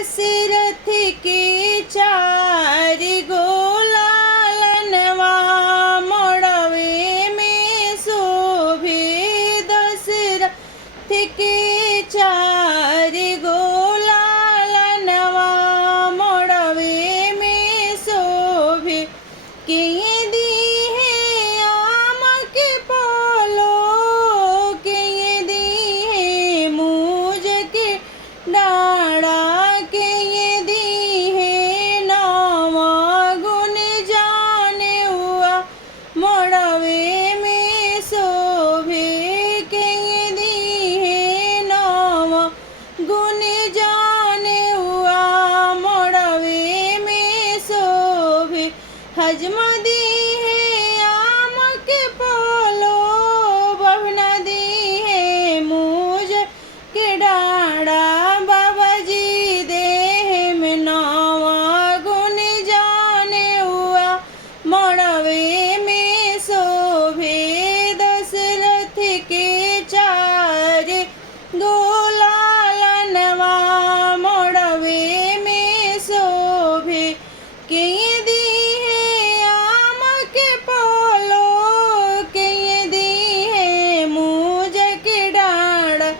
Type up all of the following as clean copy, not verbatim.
दशरथ के चार गोलालनवा मोड़वे में शोभे। दशरथ के चार गोलालनवा मोड़वे में शोभे। के दी है आम के पोलो, के दी है मूज के डाड़ा, के दी है नावा गुण जाने हुआ मोड़वे में शोभे। के दी है नावा गुण जाने हुआ मोड़वे में शोभे। हजमा दी है आम के पोलो, बहना दी है मूज के डाड़ा। बाबा जी देह में नावा गुण जाने हुआ मोड़वे में शोभे। दशरथ के चार गोलालनवा मोड़वे में शोभे। के दी है आम के पोलो, के दी है मूज के डाड़ा,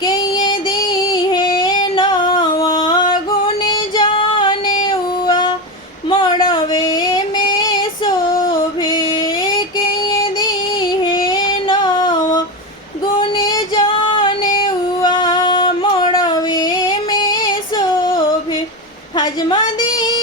के दी है नावा गुण जाने हुआ मोड़वे में शोभे। के दी है नावा गुण जाने हुआ मोड़वे में शोभे। हजमा दी